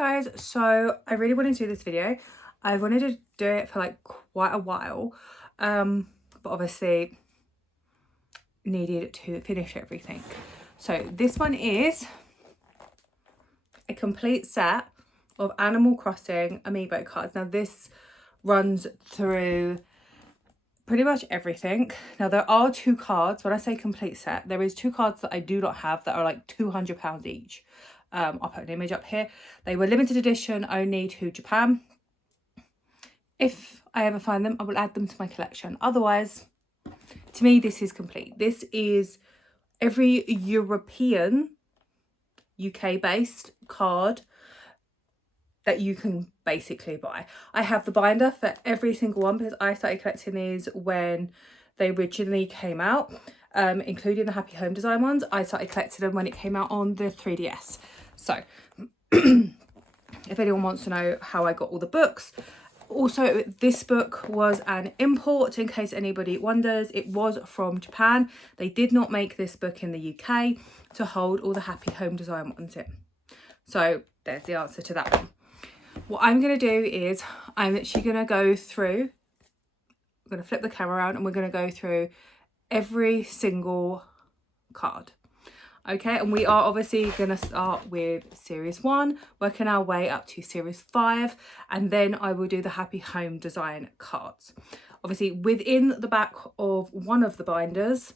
guys, so I really wanted to do this video. I wanted to do it for like quite a while, but obviously needed to finish everything. So this one is a complete set of Animal Crossing amiibo cards. Now this runs through pretty much everything. Now there are two cards. When I say complete set, there is two cards that I do not have that are like £200 each. I'll put an image up here. They were limited edition only to Japan. If I ever find them, I will add them to my collection. Otherwise, to me, this is complete. This is every European, UK-based card that you can basically buy. I have the binder for every single one because I started collecting these when they originally came out, including the Happy Home Design ones. I started collecting them when it came out on the 3DS. So if anyone wants to know how I got all the books. Also, this book was an import, in case anybody wonders. It was from Japan. They did not make this book in the UK to hold all the Happy Home Design ones in. So there's the answer to that one. What I'm going to do is I'm actually going to go through, I'm going to flip the camera around and we're going to go through every single card. Okay, and we are obviously going to start with series 1, working our way up to series 5, and then I will do the Happy Home Design cards. Obviously within the back of one of the binders,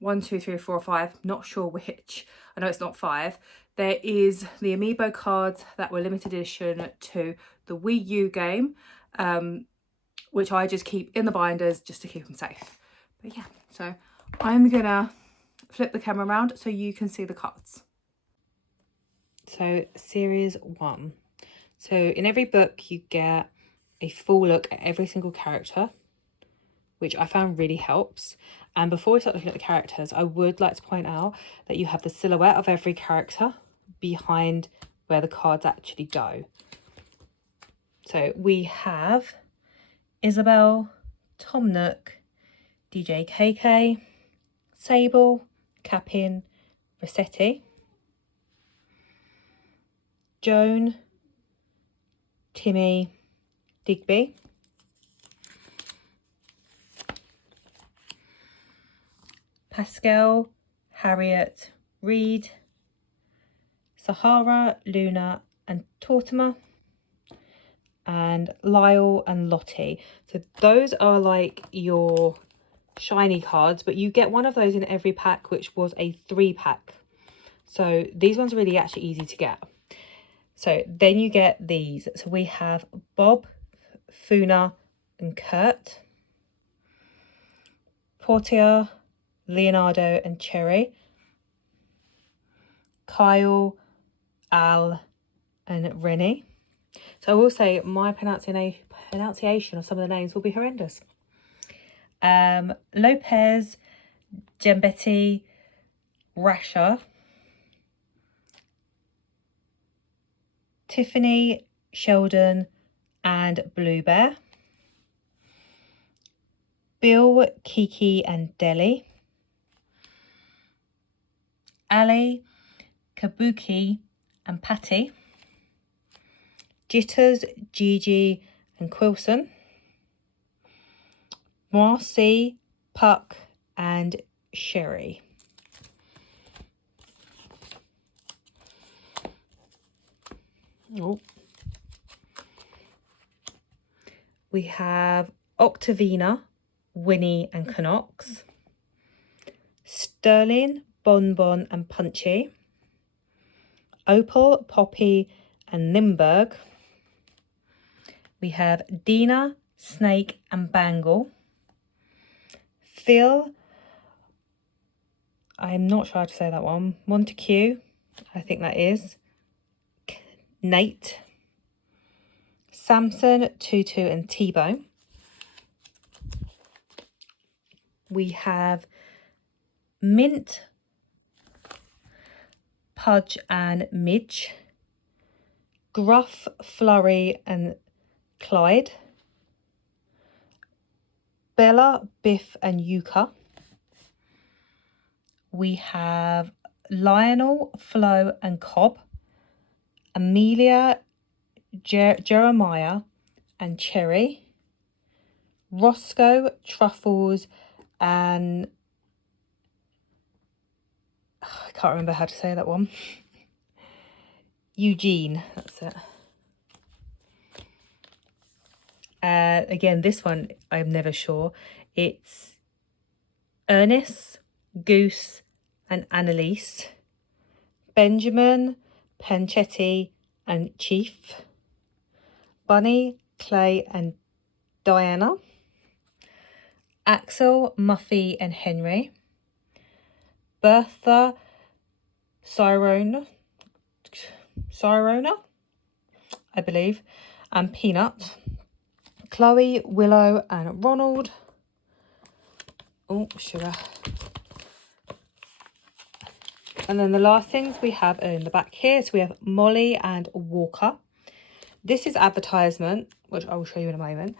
1, 2, 3, 4, 5, not sure which, I know it's not 5, there is the amiibo cards that were limited edition to the Wii U game, which I just keep in the binders just to keep them safe. But yeah, so I'm gonna flip the camera around so you can see the cards. So series 1. So in every book you get a full look at every single character, which I found really helps. And before we start looking at the characters, I would like to point out that you have the silhouette of every character behind where the cards actually go. So we have Isabel, Tom Nook, DJ KK, Sable, Capin, Rossetti, Joan, Timmy, Digby, Pascal, Harriet, Reed, Sahara, Luna and Tortimer, and Lyle and Lottie. So those are like your shiny cards, but you get one of those in every pack, which was a 3-pack. So these ones are really actually easy to get. So then you get these. So we have Bob, Funa and Kurt, Portia, Leonardo and Cherry, Kyle, Al and Rennie. So I will say my pronunciation of some of the names will be horrendous. Lopez, Gembetti, Rasha, Tiffany, Sheldon and Blue Bear, Bill, Kiki and Deli, Ali, Kabuki and Patty, Jitters, Gigi and Quilson, Marcy, Puck and Sherry. Oh. We have Octavina, Winnie and Knox, Sterling, Bonbon and Punchy, Opal, Poppy and Limburg. We have Dina, Snake and Bangle, Phil, I'm not sure how to say that one, Montague, I think that is, Nate, Samson, Tutu and T-Bone. We have Mint, Pudge and Midge, Gruff, Flurry and Clyde, Bella, Biff and Yuka. We have Lionel, Flo and Cobb, Amelia, Jeremiah and Cherry, Roscoe, Truffles, and I can't remember how to say that one. Eugene, that's it. Again, this one I'm never sure. It's Ernest, Goose, and Annalise, Benjamin, Panchetti, and Chief, Bunny, Clay, and Diana, Axel, Muffy, and Henry, Bertha, Cyrona, I believe, and Peanut, Chloe, Willow, and Ronald. Oh, sugar. And then the last things we have are in the back here. So we have Molly and Walker. This is advertisement, which I will show you in a moment.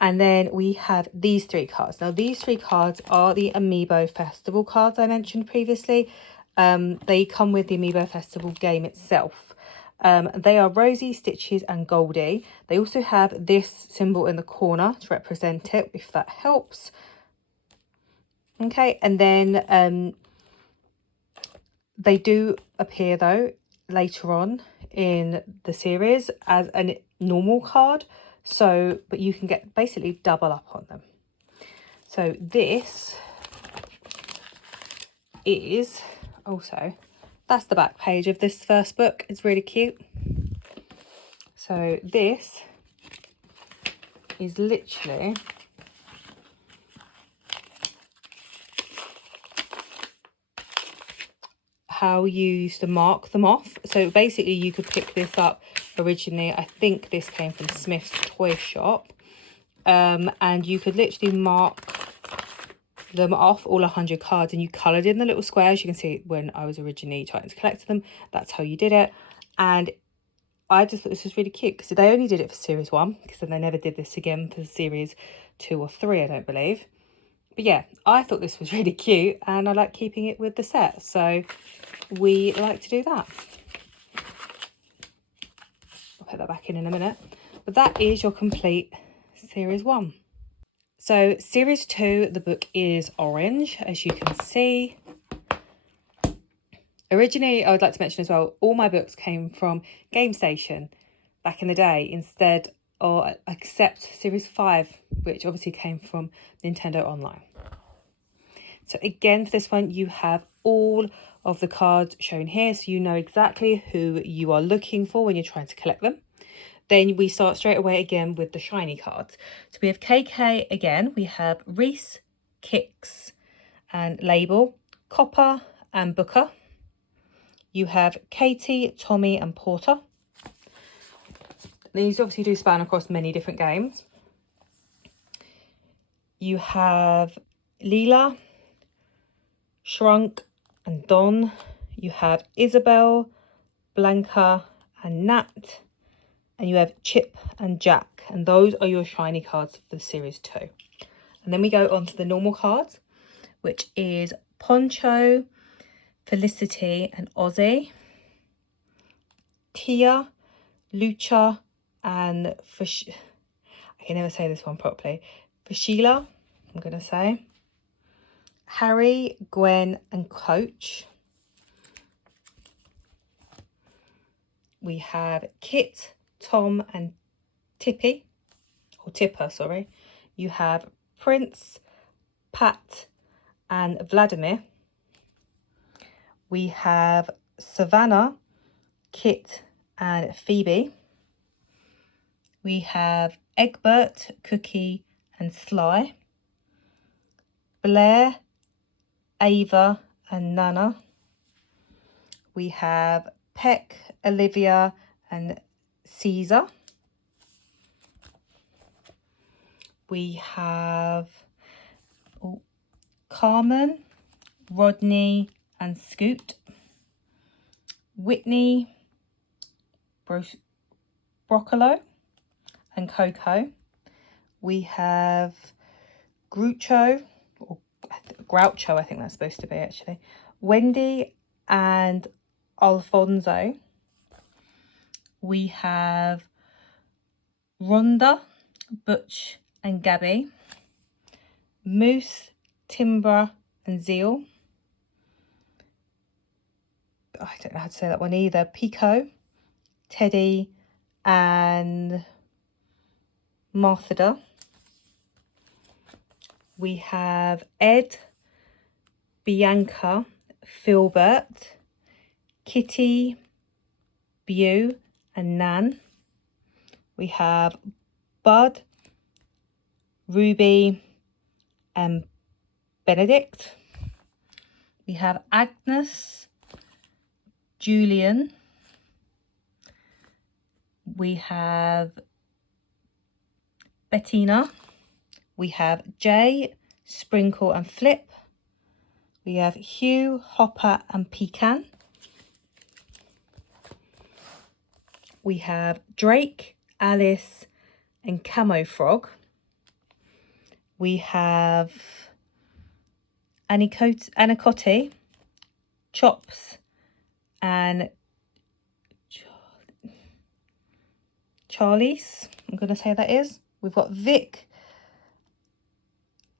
And then we have these 3 cards. Now, these 3 cards are the Amiibo Festival cards I mentioned previously. They come with the Amiibo Festival game itself. They are Rosie, Stitches, and Goldie. They also have this symbol in the corner to represent it, if that helps. Okay, and then they do appear, though, later on in the series as a normal card. So, but you can get basically double up on them. So this is also, that's the back page of this first book. It's really cute. So this is literally how you used to mark them off. So basically you could pick this up originally. I think this came from Smith's Toy Shop. And you could literally mark them off, all 100 cards, and you coloured in the little squares. You can see when I was originally trying to collect them, that's how you did it. And I just thought this was really cute because they only did it for series 1, because then they never did this again for series 2 or 3, I don't believe. But yeah, I thought this was really cute, and I like keeping it with the set, so we like to do that. I'll put that back in a minute. But that is your complete series 1. So series 2, the book is orange, as you can see. Originally, I would like to mention as well, all my books came from Game Station back in the day, instead, or except series 5, which obviously came from Nintendo Online. So again, for this one, you have all of the cards shown here, so you know exactly who you are looking for when you're trying to collect them. Then we start straight away again with the shiny cards. So we have KK again, we have Reese, Kix, and Label, Copper, and Booker. You have Katie, Tommy, and Porter. These obviously do span across many different games. You have Leela, Shrunk, and Don. You have Isabel, Blanca, and Nat. And you have Chip and Jack. And those are your shiny cards for series 2. And then we go on to the normal cards, which is Poncho, Felicity, and Ozzy. Tia, Lucha, and I can never say this one properly. Sheila, I'm going to say. Harry, Gwen, and Coach. We have Kit, Tom, and Tippy, or Tipper, sorry. You have Prince, Pat, and Vladimir. We have Savannah, Kit, and Phoebe. We have Egbert, Cookie, and Sly. Blair, Ava, and Nana. We have Peck, Olivia, and Caesar. We have Carmen, Rodney, and Scoot. Whitney, Broccolo, and Coco. We have Groucho, or Groucho, I think that's supposed to be actually. Wendy and Alfonso. We have Rhonda, Butch and Gabby, Moose, Timber and Zeal. I don't know how to say that one either. Pico, Teddy and Marthada. We have Ed, Bianca, Philbert, Kitty, Bew and Nan. We have Bud, Ruby and Benedict. We have Agnes, Julian. We have Bettina. We have Jay, Sprinkle and Flip. We have Hugh, Hopper and Pecan. We have Drake, Alice and Camo Frog. We have Anicotti, Chops and Charlie's, I'm going to say that is. We've got Vic,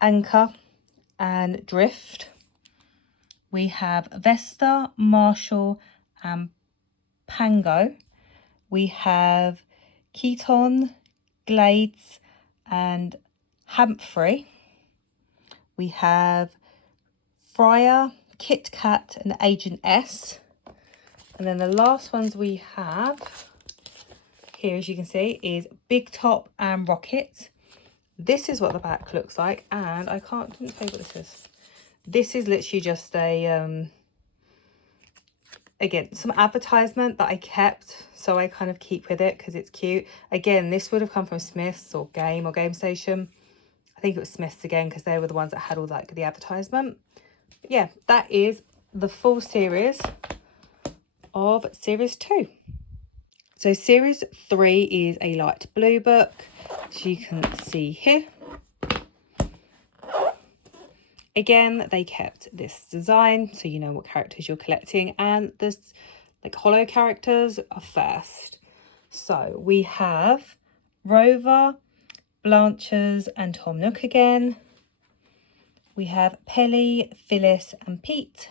Anchor and Drift. We have Vesta, Marshall and Pango. We have Keaton, Glades and Humphrey. We have Fryer, Kit Kat and Agent S. And then the last ones we have here, as you can see, is Big Top and Rocket. This is what the back looks like, and didn't say what this is. This is literally just a again, some advertisement that I kept, so I kind of keep with it because it's cute. Again, this would have come from Smith's or Game Station. I think it was Smith's again because they were the ones that had all like the advertisement. But yeah, that is the full series of series 2. So series 3 is a light blue book, as you can see here. Again, they kept this design so you know what characters you're collecting, and this like holo characters are first. So we have Rover, Blanchers and Tom Nook again. We have Pelly, Phyllis and Pete.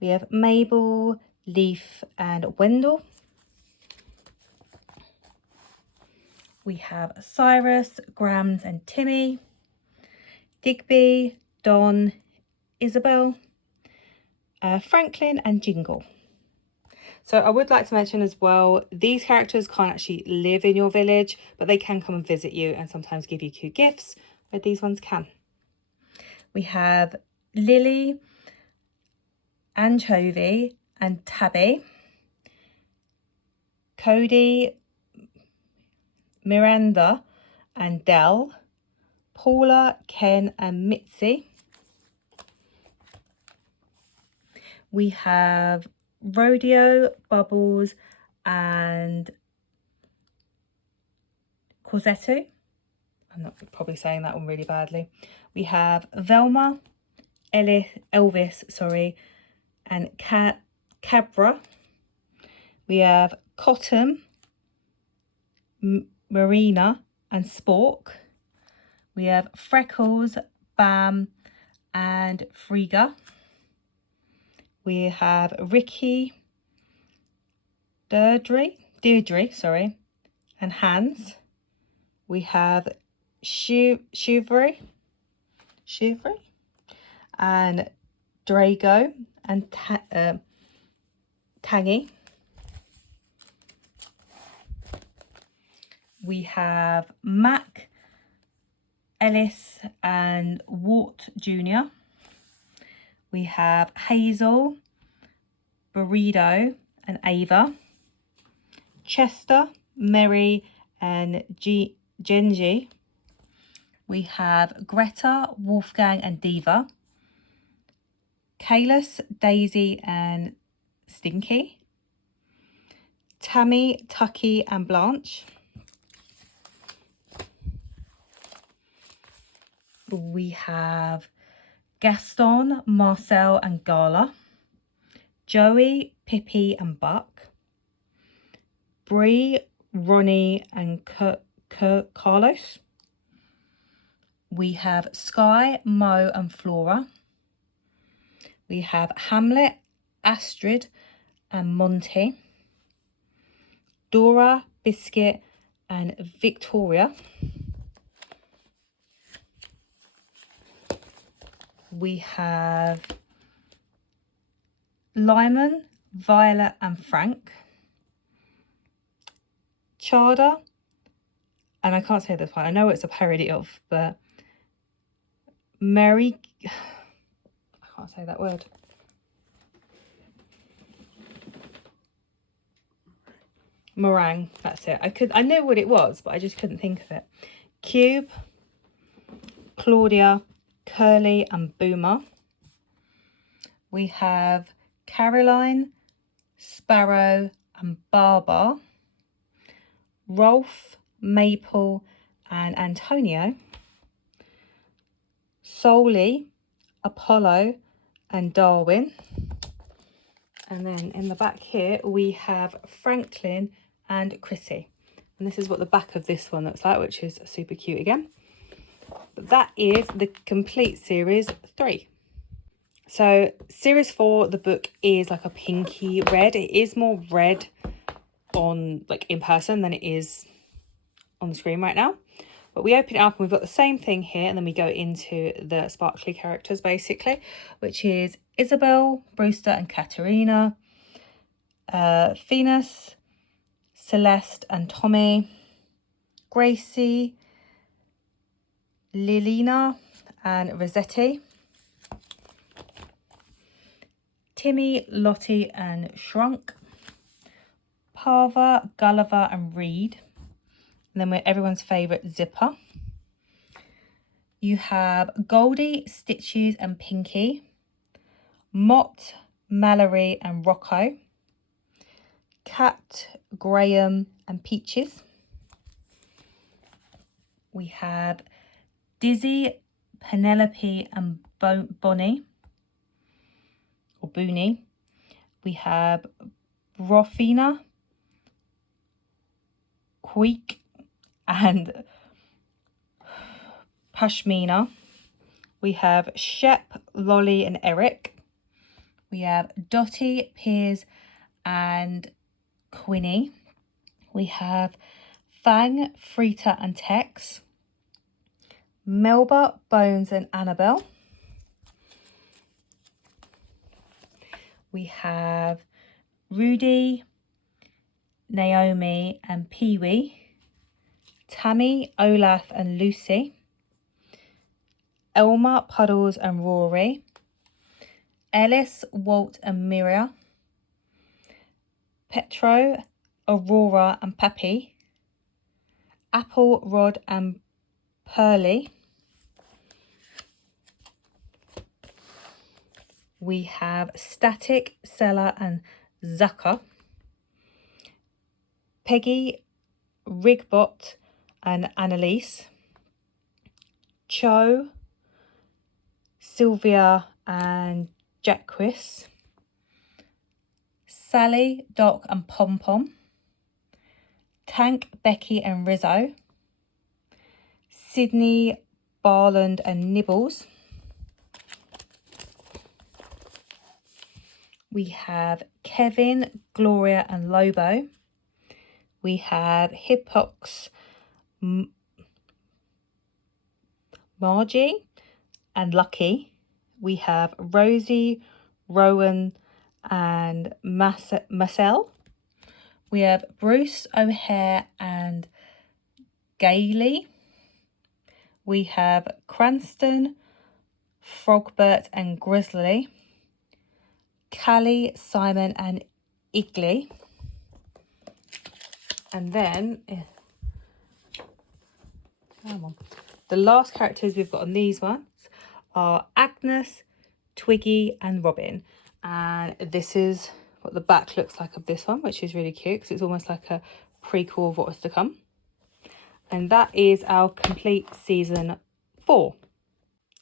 We have Mabel, Leaf and Wendell. We have Cyrus, Grams and Timmy. Digby, Don, Isabel, Franklin and Jingle. So I would like to mention as well, these characters can't actually live in your village, but they can come and visit you and sometimes give you cute gifts, where these ones can. We have Lily, Anchovy and Tabby, Cody, Miranda and Dell, Paula, Ken and Mitzi. We have Rodeo, Bubbles and Corsetto. I'm not probably saying that one really badly. We have Velma, Elvis, and Cabra. We have Cotton, Marina and Spork. We have Freckles, Bam and Frigga. We have Ricky, Deirdre, and Hans. We have Shivry and Drago and Tangy. We have Mac, Ellis and Wart Jr. We have Hazel, Burrito and Ava. Chester, Mary and Genji. We have Greta, Wolfgang and Diva. Kalis, Daisy and Stinky. Tammy, Tucky and Blanche. We have Gaston, Marcel and Gala. Joey, Pippi and Buck. Bree, Ronnie and Carlos. We have Sky, Mo and Flora. We have Hamlet, Astrid and Monty. Dora, Biscuit and Victoria. We have Lyman, Violet and Frank. Chada, and I can't say this one, I know it's a parody of, but Mary, I can't say that word. Meringue, that's it. I know what it was, but I just couldn't think of it. Cube, Claudia, Curly and Boomer. We have Caroline, Sparrow and Barbar. Rolf, Maple and Antonio. Solly, Apollo and Darwin. And then in the back here we have Franklin and Chrissy. And this is what the back of this one looks like, which is super cute again. But that is the complete series 3. So series 4, the book is like a pinky red. It is more red on like in person than it is on the screen right now. But we open it up and we've got the same thing here, and then we go into the sparkly characters basically, which is Isabel, Brewster and Katerina, Venus, Celeste and Tommy, Gracie, Lilina and Rossetti, Timmy, Lottie and Shrunk, Parva, Gulliver and Reed. And then we're everyone's favourite Zipper. You have Goldie, Stitches and Pinky, Mott, Mallory and Rocco, Cat, Graham and Peaches. We have Dizzy, Penelope and Bonnie or Booney. We have Rofina, Queek and Pashmina. We have Shep, Lolly and Eric. We have Dottie, Piers and Quinny. We have Fang, Frita and Tex. Melba, Bones and Annabelle. We have Rudy, Naomi and Pee-wee. Tammy, Olaf and Lucy. Elma, Puddles and Rory. Ellis, Walt and Miria. Petro, Aurora and Pappy. Apple, Rod and Pearly. We have Static, Stella and Zucker. Peggy, Rigbot and Annalise. Cho, Sylvia and Jacquis. Sally, Doc and Pom Pom. Tank, Becky and Rizzo. Sydney, Barland and Nibbles. We have Kevin, Gloria and Lobo. We have Hippox, Margie and Lucky. We have Rosie, Rowan and Marcel. We have Bruce, O'Hare and Gailey. We have Cranston, Frogbert and Grizzly. Callie, Simon and Igley. And then the last characters we've got on these ones are Agnes, Twiggy and Robin. And this is what the back looks like of this one, which is really cute because it's almost like a prequel of what was to come. And that is our complete season 4.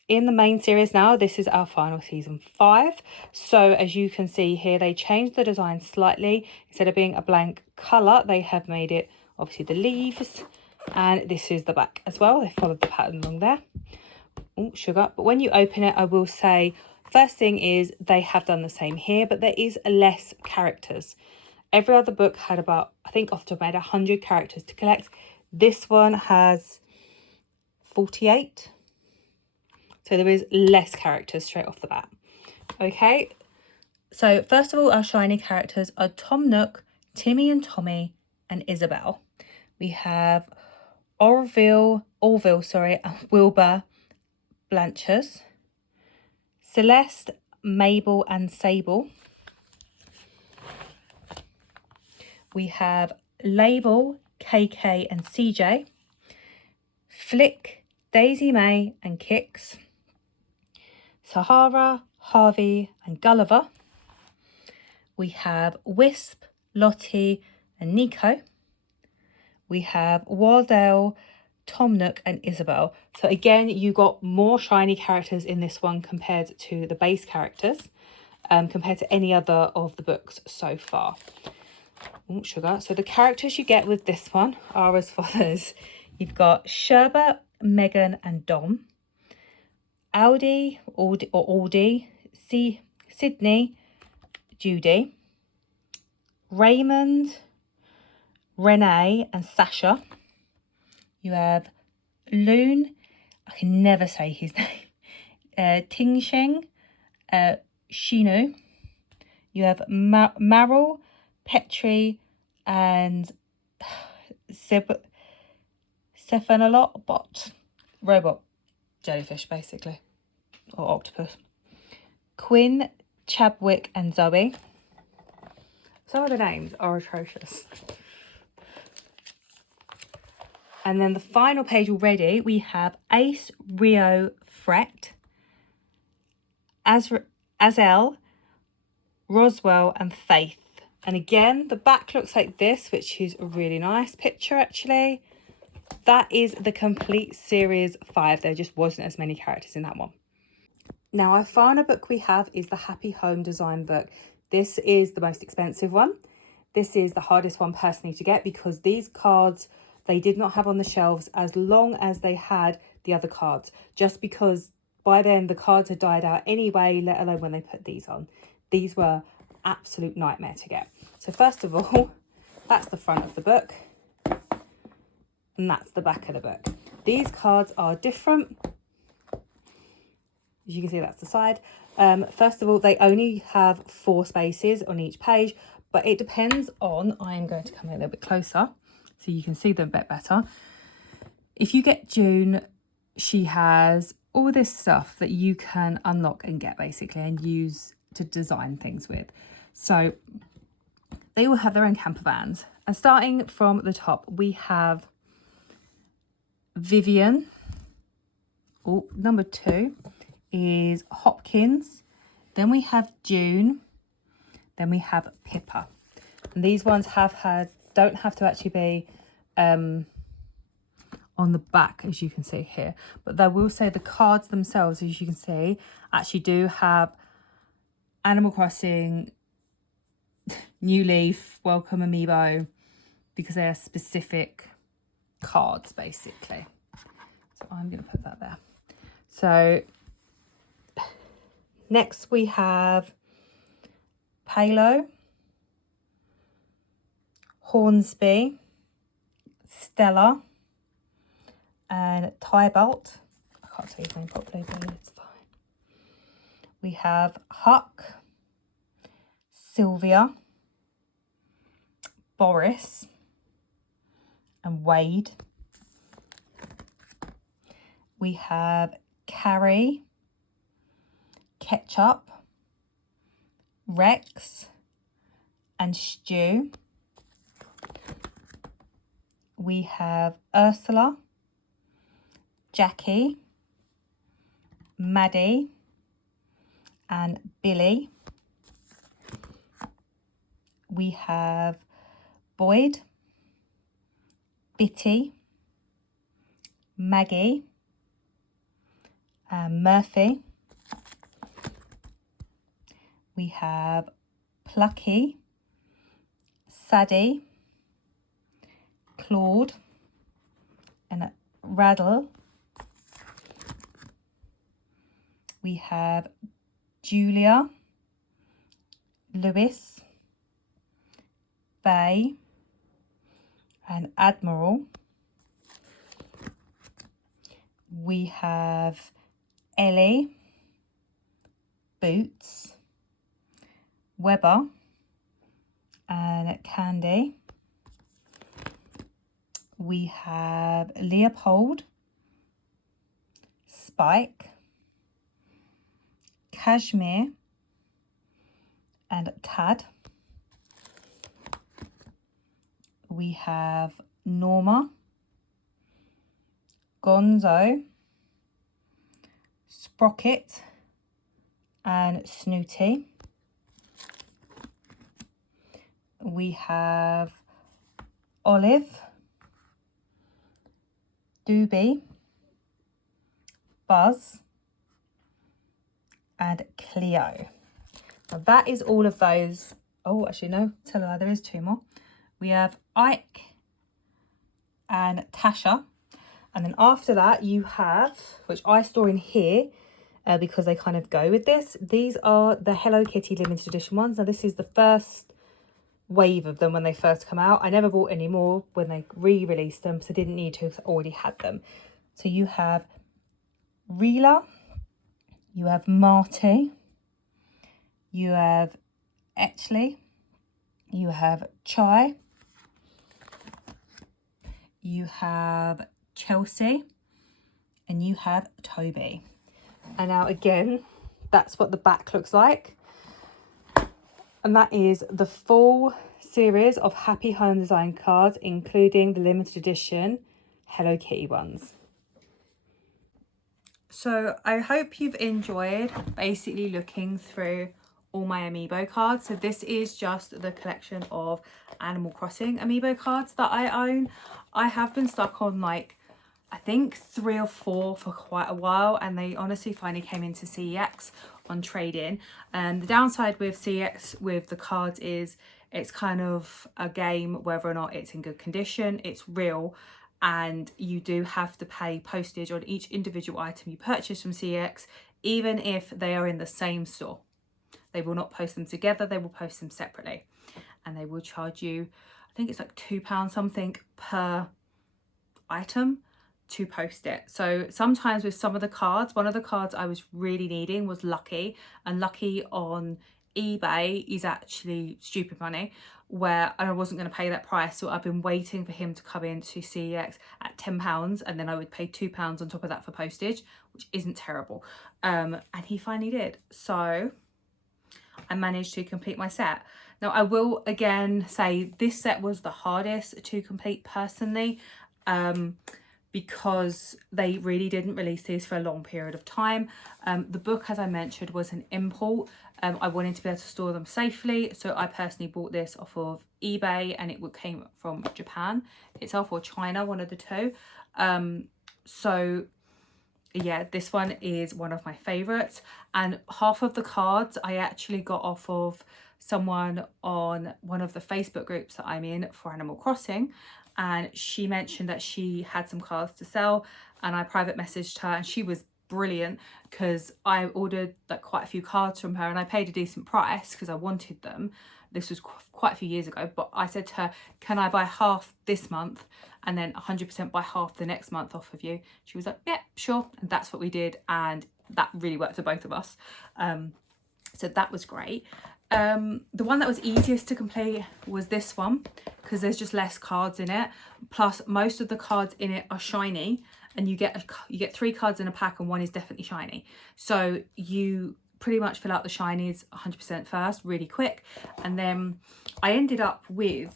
In the main series now, this is our final season 5. So as you can see here, they changed the design slightly. Instead of being a blank colour, they have made it, obviously, the leaves And this is the back as well. They followed the pattern along there. Oh, sugar. But when you open it, I will say, first thing is they have done the same here, but there is less characters. Every other book had about, I think off the top of my head, 100 characters to collect. This one has 48. So there is less characters straight off the bat. Okay, so first of all, our shiny characters are Tom Nook, Timmy and Tommy, and Isabel. We have Orville, and Wilbur Blanchers, Celeste, Mabel and Sable. We have Label, KK and CJ, Flick, Daisy May and Kix, Sahara, Harvey and Gulliver. We have Wisp, Lottie and Nico. We have Wardell, Tom Nook and Isabel. So again, you got more shiny characters in this one compared to the base characters, compared to any other of the books so far. Oh, sugar. So the characters you get with this one are as follows. You've got Sherbert, Megan and Dom, Aldi, Sydney, Judy, Raymond, Renee and Sasha. You have Loon, I can never say his name, Ting Sheng, Shinu. You have Maril, Petri and Cephalobot, robot jellyfish basically, or octopus. Quinn, Chadwick and Zoe. Some of the names are atrocious. And then the final page already, we have Ace, Rio, Fret, Azel, Roswell and Faith. And again, the back looks like this, which is a really nice picture actually. That is the complete series 5. There just wasn't as many characters in that one. Now, our final book we have is the Happy Home Design book. This is the most expensive one. This is the hardest one personally to get because these cards, they did not have on the shelves as long as they had the other cards, just because by then the cards had died out anyway, let alone when they put these on. These were absolute nightmare to get. So first of all, that's the front of the book and that's the back of the book. These cards are different. As you can see, that's the side. First of all, they only have 4 spaces on each page, but it depends on, I'm going to come in a little bit closer so you can see them a bit better. If you get June, she has all this stuff that you can unlock and get basically and use to design things with. So they all have their own camper vans. And starting from the top, we have Vivian. Oh, number 2 is Hopkins. Then we have June. Then we have Pippa. And these ones don't have to actually be on the back, as you can see here. But they will say the cards themselves, as you can see, actually do have Animal Crossing, New Leaf, Welcome Amiibo, because they are specific cards, basically. So I'm going to put that there. So next we have Palo, Hornsby, Stella, and Tybalt. I can't say his name properly, but it's fine. We have Huck, Sylvia, Boris, and Wade. We have Carrie, Ketchup, Rex, and Stu. We have Ursula, Jackie, Maddie, and Billy. We have Boyd, Bitty, Maggie, Murphy. We have Plucky, Sadie, Claude, and Raddle. We have Julia, Lewis, Bay, and Admiral. We have Ellie, Boots, Weber, and Candy. We have Leopold, Spike, Cashmere, and Tad. We have Norma, Gonzo, Sprocket, and Snooty. We have Olive, Doobie, Buzz, and Cleo. Now that is all of those. Oh, actually no, tell her there is two more. We have Ike and Tasha. And then after that you have, which I store in here because they kind of go with this. These are the Hello Kitty limited edition ones. Now this is the first wave of them when they first come out. I never bought any more when they re-released them, so I didn't need to because I already had them. So you have Reela, you have Marty, you have Etchley, you have Chai, you have Chelsea, and you have Toby. And now again, that's what the back looks like. And that is the full series of Happy Home Design cards, including the limited edition Hello Kitty ones. So I hope you've enjoyed basically looking through all my amiibo cards. So this is just the collection of Animal Crossing amiibo cards that I own. I have been stuck on like, I think 3 or 4 for quite a while, and they honestly finally came into CEX on trade-in. And the downside with CEX with the cards is it's kind of a game whether or not it's in good condition. It's real, and you do have to pay postage on each individual item you purchase from CEX, even if they are in the same store. They will not post them together, they will post them separately, and they will charge you, I think it's like £2 something per item to post it. So sometimes with some of the cards, one of the cards I was really needing was Lucky, and Lucky on eBay is actually stupid money, where I wasn't going to pay that price. So I've been waiting for him to come into CEX at £10, and then I would pay £2 on top of that for postage, which isn't terrible. And he finally did. So I managed to complete my set. Now I will again say this set was the hardest to complete personally, because they really didn't release these for a long period of time. The book, as I mentioned, was an import. I wanted to be able to store them safely, so I personally bought this off of eBay, and it came from Japan itself or China, one of the two. So yeah, this one is one of my favorites, and half of the cards I actually got off of someone on one of the Facebook groups that I'm in for Animal Crossing, and she mentioned that she had some cards to sell, and I private messaged her, and she was brilliant because I ordered like quite a few cards from her, and I paid a decent price because I wanted them. This was quite a few years ago, but I said to her, can I buy half this month and then 100% buy half the next month off of you? She was like, yeah, sure. And that's what we did, and that really worked for both of us. So that was great. The one that was easiest to complete was this one, because there's just less cards in it, plus most of the cards in it are shiny, and you get 3 cards in a pack, and one is definitely shiny. So you pretty much fill out the shinies 100% first, really quick, and then I ended up with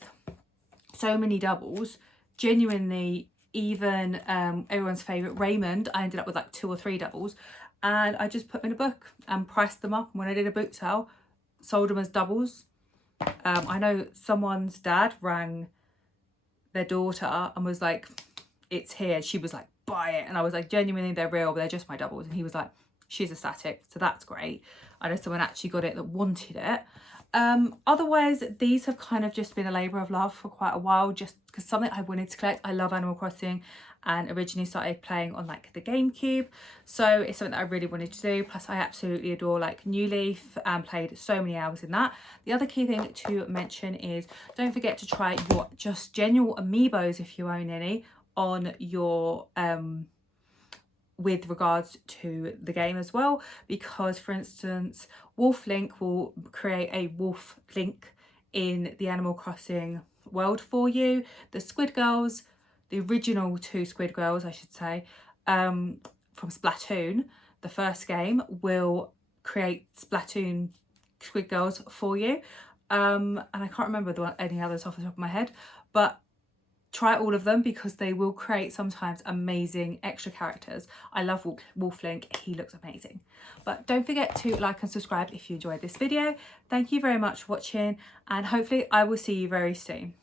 so many doubles. Genuinely, even everyone's favorite Raymond, I ended up with like 2 or 3 doubles, and I just put them in a book and priced them up. When I did a boot sale, sold them as doubles. I know someone's dad rang their daughter and was like, it's here. She was like, buy it. And I was like, genuinely, they're real, but they're just my doubles. And he was like, she's a static, so that's great. I know someone actually got it that wanted it. Otherwise, these have kind of just been a labour of love for quite a while, just because something I wanted to collect. I love Animal Crossing and originally started playing on like the GameCube, so it's something that I really wanted to do. Plus I absolutely adore like New Leaf and played so many hours in that. The other key thing to mention is don't forget to try your just genuine amiibos, if you own any, on your with regards to the game as well, because for instance Wolf Link will create a Wolf Link in the Animal Crossing world for you. The Squid Girls, the original 2 Squid Girls I should say, from Splatoon, the first game, will create Splatoon Squid Girls for you, and I can't remember any others off the top of my head, but try all of them because they will create sometimes amazing extra characters. I love Wolf Link, he looks amazing. But don't forget to like and subscribe if you enjoyed this video. Thank you very much for watching, and hopefully I will see you very soon.